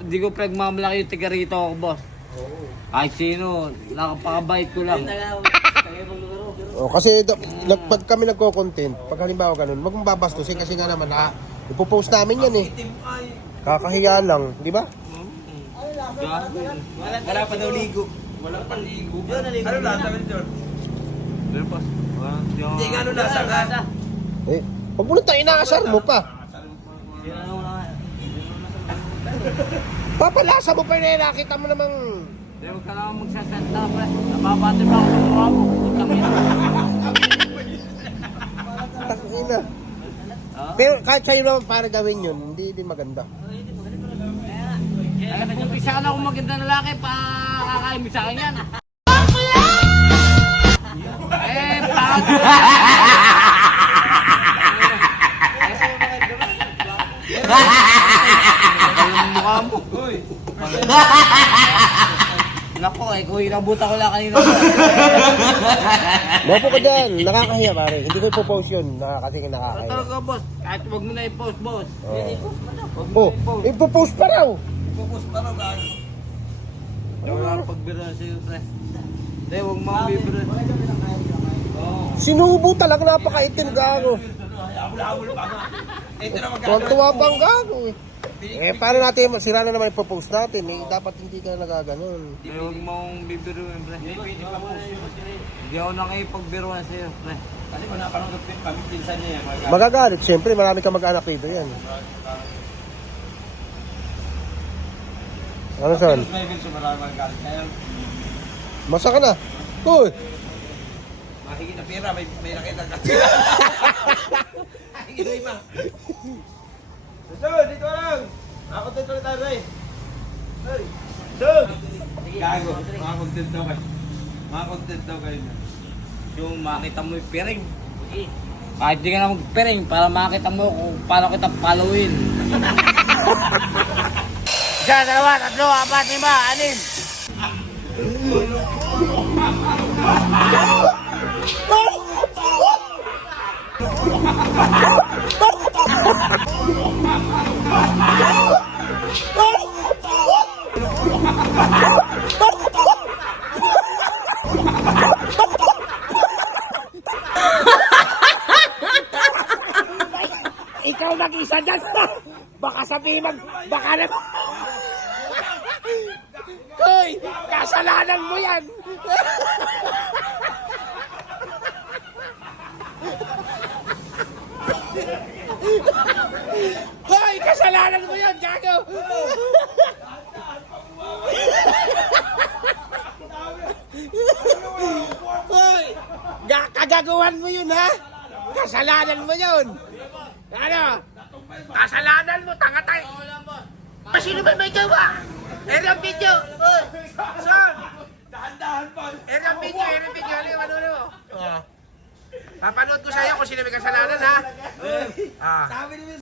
Hindi ko pinagmamalaki yung tiga rito ako, boss. Kahit sino, nakapakabait ko lang. Kasi pag kami nagko-content, pag halimbawa ganun, wag mong babastusin kasi nga naman ipopost namin yan eh. Kakahiya lang, di ba? Wala pa daw ligo. Wala pa ligo. Ano lasa mo, John? Hindi nga ano lasa ka. Eh, pag mo nang inaasar mo pa. Papalasa mo pa yun eh, nakita mo namang... Hindi, huwag ka naman magsasanta, pre. Napapatid pa ako sa mukha mo. Tangina. Pero kahit sa'yo naman para gawin yun, hindi din maganda. Alam mo, kung isa ka na akong maganda na lalaki, pakakain mo sa akin yan. Pakakain mo. Ang mukha mo. Nako, kung inabuta ko lang kanina. Mopo ka dyan, nakakahiya pare. Hindi ko ipopost yun, kasi nakakahiya. Talaga, boss. Kahit huwag mo na i-post, boss. Ipopost pa raw. Pupus pa raw ka. Hindi wala akong pagbira sa'yo, pre. Hindi, huwag mo akong bibira. Sinubo talaga, napakaitim gago. Habol-habol pa nga. Ito na Tuwa pa ang gago eh. Eh, paano natin, sila na naman ipopost natin eh. Dapat hindi ka nagaganon. Hindi, huwag mo akong bibiruin, pre. Hindi ako nakipagbiruan sa'yo, pre. Kasi kung napanood kami pinsan niya yan. Magagalit, siyempre, marami ka mag-anak dito yan. Ano son? May bilso marami magagalit ngayon. Masa ka na? Uy! Mahigit na pera, may nakita ka. Mahigit na iba. Sir, dito lang. Makakontent ulit tayo, Ray. Hey, Sir! Gago, makakontent daw kayo. Makakontent daw kayo. Yung makita mo yung piring. Kahit di ka na magpiring, para makita mo kung paano kita followin. Isa, dalawa, tatlo, apat, lima, anim. Ikaw nag-isa dyan. Baka sabihin baka na... Hoy! Kasalanan mo yan! Hoy! Kasalanan mo yan, gago! Hoy! Kagagawan mo yun, ha? Kasalanan mo yun! Ano? Kasalanan mo, tanga-tay! Sino ba may gawa? Area video! Hoy! Saan? Dahan-dahan pa. Area video! Ano mo? Papanood ko sa'yo kung sino may kasalanan, ha? Sabi ni